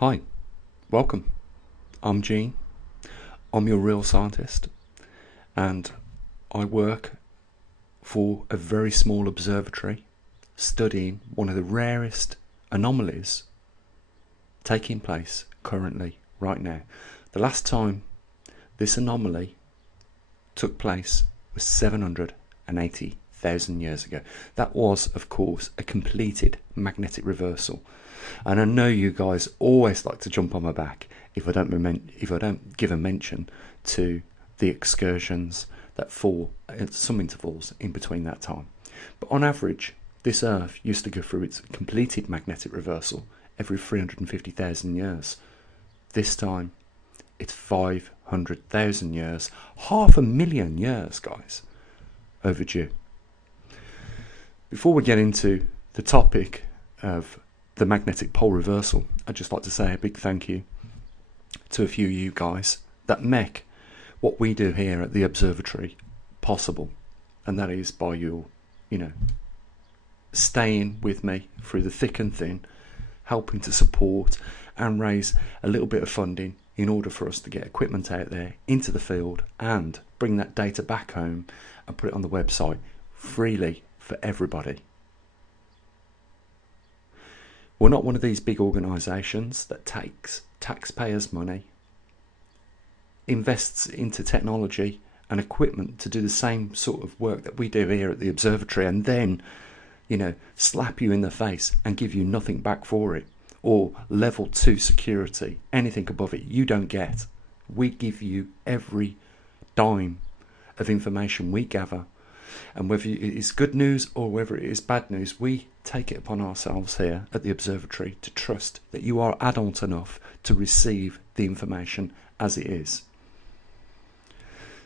Hi, welcome. I'm Gene. I'm your real scientist, and I work for a very small observatory studying one of the rarest anomalies taking place currently, right now. The last time this anomaly took place was 780,000 years ago. That was, of course, a completed magnetic reversal. And I know you guys always like to jump on my back if I don't give a mention to the excursions that fall at some intervals in between that time. But on average, this Earth used to go through its completed magnetic reversal every 350,000 years. This time, it's 500,000 years, 500,000 years, guys, overdue. Before we get into the topic of the magnetic pole reversal, I'd just like to say a big thank you to a few of you guys that make what we do here at the observatory possible, and that is by your, staying with me through the thick and thin, helping to support and raise a little bit of funding in order for us to get equipment out there into the field and bring that data back home and put it on the website freely for everybody. We're not one of these big organisations that takes taxpayers' money, invests into technology and equipment to do the same sort of work that we do here at the observatory, and then, slap you in the face and give you nothing back for it, or level 2 security. Anything above it you don't get. We give you every dime of information we gather, and whether it is good news or whether it is bad news, we take it upon ourselves here at the observatory to trust that you are adult enough to receive the information as it is.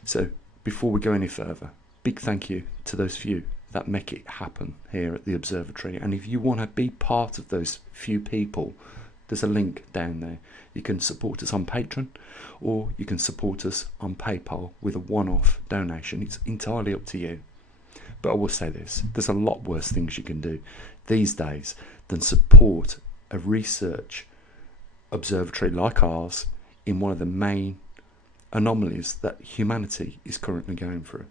So before we go any further, big thank you to those few that make it happen here at the observatory. And if you want to be part of those few people, there's a link down there. You can support us on Patreon, or you can support us on PayPal with a one-off donation. It's entirely up to you. But I will say this, there's a lot worse things you can do these days than support a research observatory like ours in one of the main anomalies that humanity is currently going through.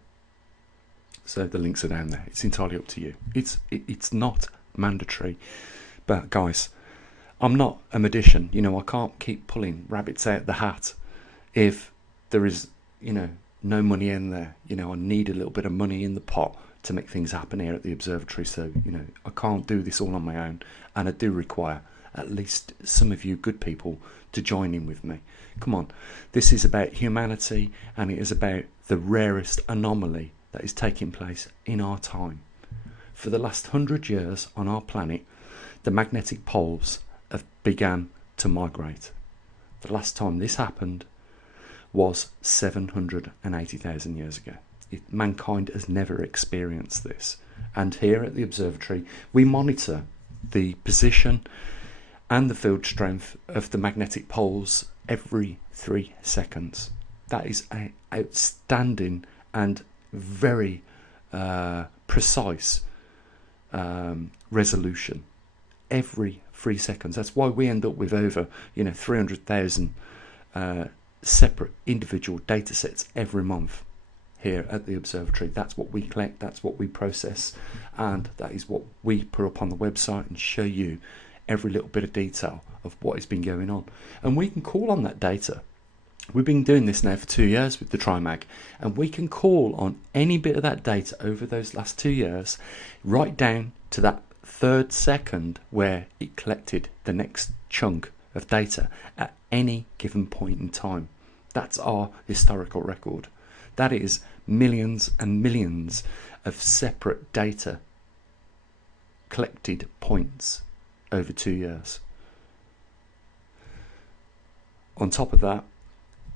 So the links are down there. It's entirely up to you. It's not mandatory. But guys, I'm not a magician. I can't keep pulling rabbits out the hat if there is, no money in there. I need a little bit of money in the pot to make things happen here at the observatory. So, I can't do this all on my own, and I do require at least some of you good people to join in with me. Come on, this is about humanity, and it is about the rarest anomaly that is taking place in our time. For the last 100 years on our planet, the magnetic poles have began to migrate. The last time this happened was 780,000 years ago. Mankind has never experienced this. And here at the observatory, we monitor the position and the field strength of the magnetic poles every 3 seconds. That is an outstanding and very precise resolution every 3 seconds. That's why we end up with over 300,000 separate individual data sets every month here at the observatory. That's what we collect, that's what we process, and that is what we put up on the website and show you every little bit of detail of what has been going on. And we can call on that data. We've been doing this now for 2 years with the TriMag, and we can call on any bit of that data over those last 2 years, right down to that 3rd second where it collected the next chunk of data at any given point in time. That's our historical record. That is millions and millions of separate data collected points over 2 years. On top of that,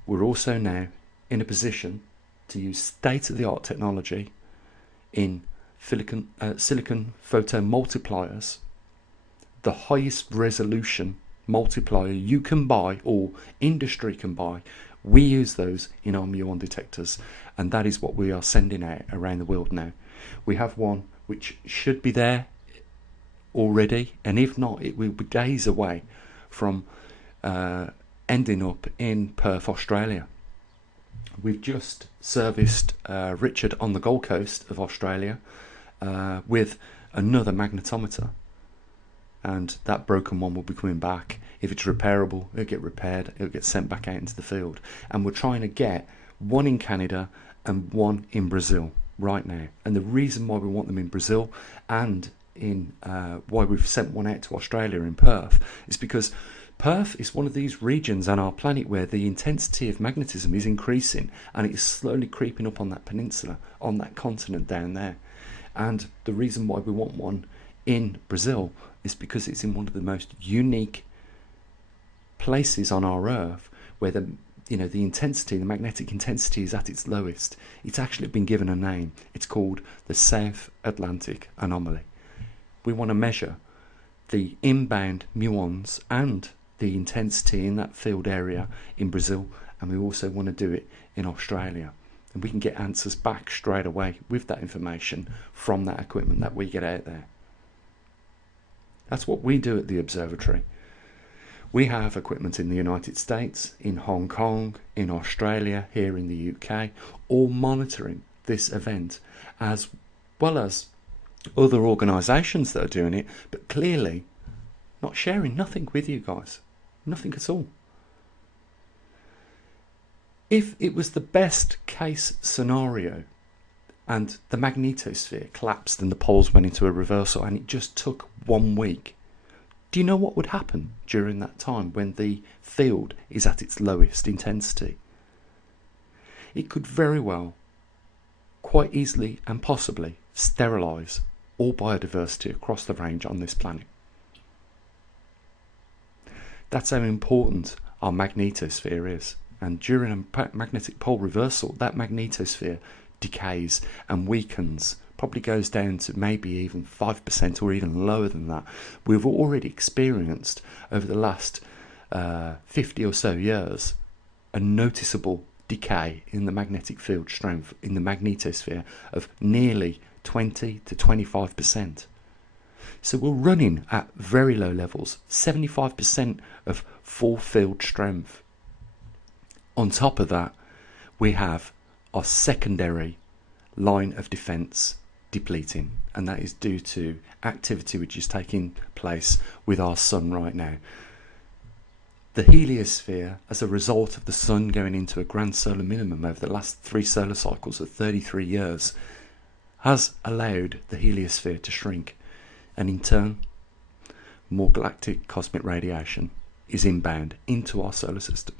we're also now in a position to use state-of-the-art technology in silicon photo multipliers, the highest resolution multiplier you can buy or industry can buy. We use those in our muon detectors, and that is what we are sending out around the world now. We have one which should be there already, and if not, it will be days away from ending up in Perth, Australia. We've just serviced Richard on the Gold Coast of Australia with another magnetometer, and that broken one will be coming back. If it's repairable, it'll get repaired, it'll get sent back out into the field. And we're trying to get one in Canada and one in Brazil right now. And the reason why we want them in Brazil and in why we've sent one out to Australia in Perth is because Perth is one of these regions on our planet where the intensity of magnetism is increasing, and it's slowly creeping up on that peninsula, on that continent down there. And the reason why we want one in Brazil is because it's in one of the most unique places on our Earth where the intensity, the magnetic intensity, is at its lowest. It's actually been given a name. It's called the South Atlantic Anomaly. We want to measure the inbound muons and the intensity in that field area in Brazil, and we also want to do it in Australia. And we can get answers back straight away with that information from that equipment that we get out there. That's what we do at the observatory. We have equipment in the United States, in Hong Kong, in Australia, here in the UK, all monitoring this event, as well as other organisations that are doing it, but clearly not sharing nothing with you guys. Nothing at all. If it was the best case scenario and the magnetosphere collapsed and the poles went into a reversal and it just took 1 week, do you know what would happen during that time when the field is at its lowest intensity? It could very well, quite easily and possibly, sterilise all biodiversity across the range on this planet. That's how important our magnetosphere is. And during a magnetic pole reversal, that magnetosphere decays and weakens, probably goes down to maybe even 5% or even lower than that. We've already experienced over the last 50 or so years a noticeable decay in the magnetic field strength in the magnetosphere of nearly 20 to 25%. So we're running at very low levels, 75% of full field strength. On top of that, we have our secondary line of defence depleting, and that is due to activity which is taking place with our sun right now. The heliosphere, as a result of the sun going into a grand solar minimum over the last 3 solar cycles of 33 years, has allowed the heliosphere to shrink, and in turn, more galactic cosmic radiation is inbound into our solar system.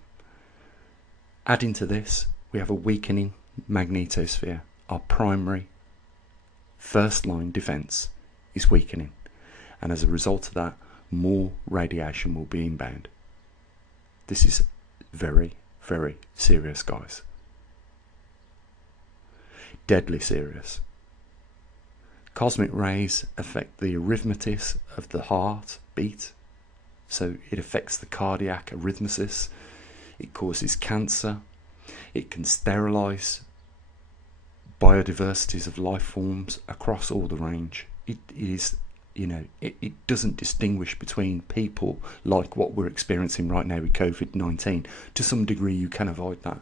Adding to this, we have a weakening magnetosphere. Our primary first line defence is weakening, and as a result of that, more radiation will be inbound. This is very, very serious, guys. Deadly serious. Cosmic rays affect the arrhythmetics of the heart beat, so it affects the cardiac arrhythmesis. It causes cancer. It can sterilise biodiversities of life forms across all the range. It doesn't distinguish between people like what we're experiencing right now with COVID-19. To some degree, you can avoid that.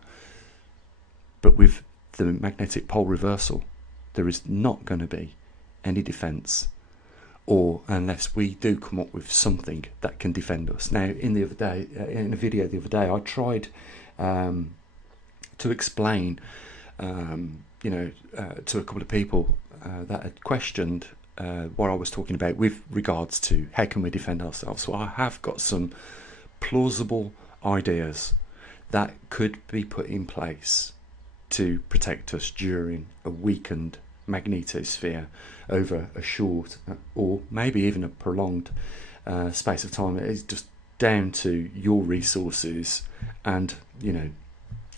But with the magnetic pole reversal, there is not going to be any defence, or unless we do come up with something that can defend us. Now, in a video the other day, I tried to explain, to a couple of people that had questioned what I was talking about with regards to how can we defend ourselves. So I have got some plausible ideas that could be put in place to protect us during a weakened magnetosphere over a short or maybe even a prolonged space of time. It is just down to your resources and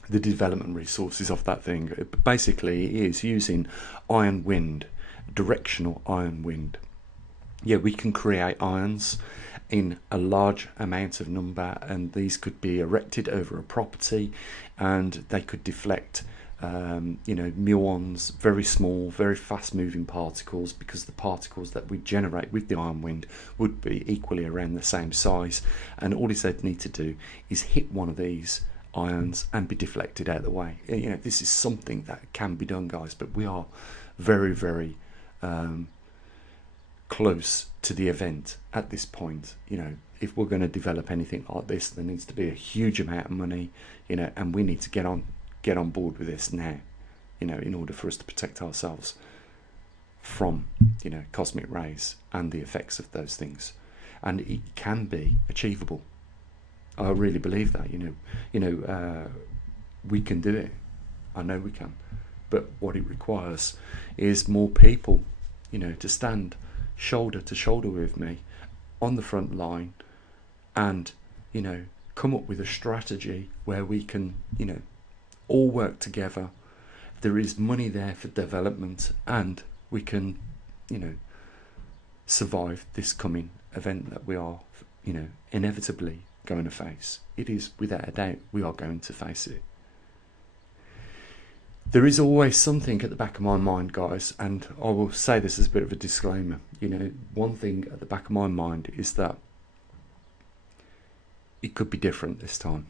the development resources of that thing. Basically, it is using ion wind, directional ion wind. Yeah, we can create ions in a large amount of number, and these could be erected over a property, and they could deflect muons, very small, very fast moving particles, because the particles that we generate with the ion wind would be equally around the same size, and all they'd need to do is hit one of these ions and be deflected out of the way. This is something that can be done, guys, but we are very, very close to the event at this point. If we're going to develop anything like this, there needs to be a huge amount of money, and we need to get on board with this now, in order for us to protect ourselves from, cosmic rays and the effects of those things. And it can be achievable. I really believe that. We can do it. I know we can. But what it requires is more people, to stand shoulder to shoulder with me on the front line, and come up with a strategy where we can all work together. There is money there for development, and we can survive this coming event that we are inevitably going to face. It is, without a doubt, we are going to face it. There is always something at the back of my mind, guys, and I will say this as a bit of a disclaimer. One thing at the back of my mind is that it could be different this time.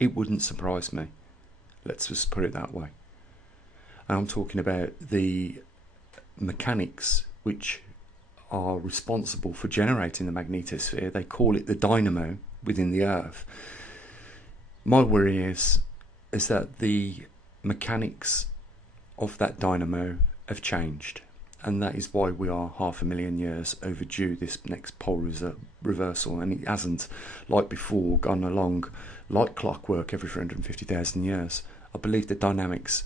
It wouldn't surprise me. Let's just put it that way. And I'm talking about the mechanics which are responsible for generating the magnetosphere. They call it the dynamo within the Earth. My worry is that the mechanics of that dynamo have changed, and that is why we are 500,000 years overdue this next pole reversal, and it hasn't, like before, gone along like clockwork every 350,000 years. I believe the dynamics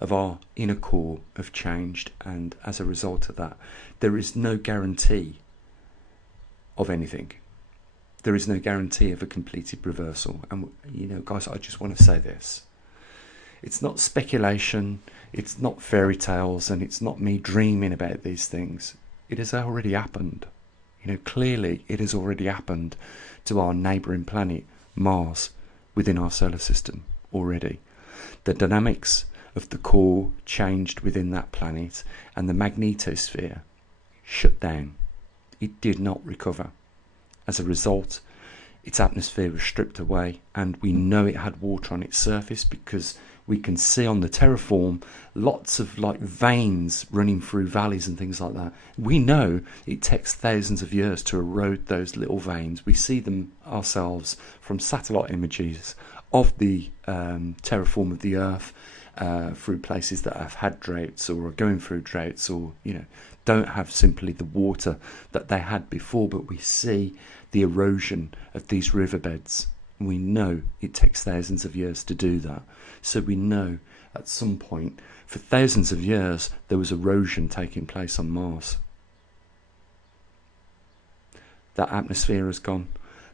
of our inner core have changed, and as a result of that, there is no guarantee of anything. There is no guarantee of a completed reversal. And guys, I just want to say this. It's not speculation, it's not fairy tales, and it's not me dreaming about these things. It has already happened. Clearly it has already happened to our neighbouring planet, Mars, within our solar system already. The dynamics of the core changed within that planet, and the magnetosphere shut down. It did not recover. As a result, its atmosphere was stripped away, and we know it had water on its surface because we can see on the terraform lots of veins running through valleys and things like that. We know it takes thousands of years to erode those little veins. We see them ourselves from satellite images of the terraform of the Earth, through places that have had droughts or are going through droughts, or don't have simply the water that they had before, but we see the erosion of these riverbeds. We know it takes thousands of years to do that. So we know at some point, for thousands of years, there was erosion taking place on Mars. That atmosphere has gone,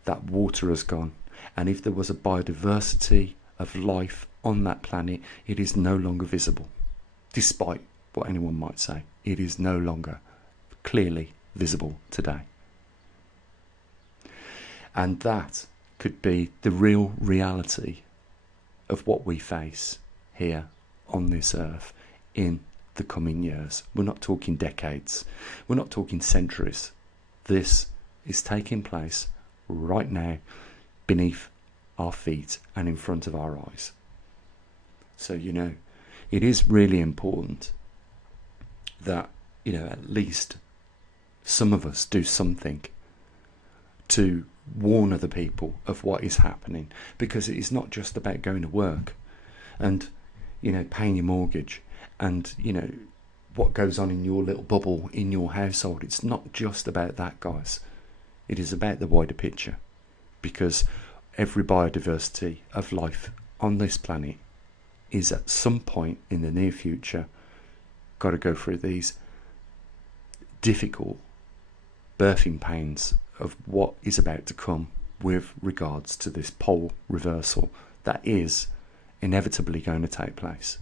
that water has gone, and if there was a biodiversity of life on that planet, it is no longer visible. Despite what anyone might say, it is no longer clearly visible today. And that could be the real reality of what we face here on this Earth in the coming years. We're not talking decades. We're not talking centuries. This is taking place right now beneath our feet and in front of our eyes. So, it is really important that, at least some of us do something to warn other people of what is happening, because it is not just about going to work and, paying your mortgage and, what goes on in your little bubble in your household. It's not just about that, guys. It is about the wider picture, because every biodiversity of life on this planet is at some point in the near future got to go through these difficult birthing pains of what is about to come with regards to this pole reversal that is inevitably going to take place.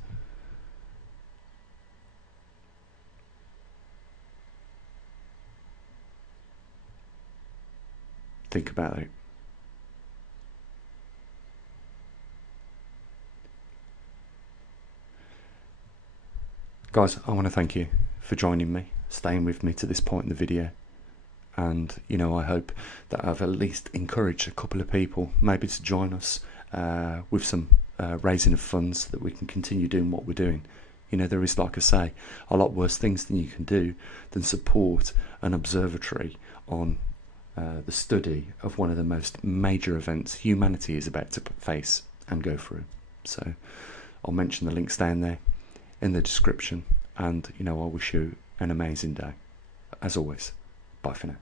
Think about it. Guys, I want to thank you for joining me, staying with me to this point in the video. And, I hope that I've at least encouraged a couple of people maybe to join us with some raising of funds so that we can continue doing what we're doing. There is, like I say, a lot worse things than you can do than support an observatory on the study of one of the most major events humanity is about to face and go through. So I'll mention the links down there in the description, and I wish you an amazing day. As always, bye for now.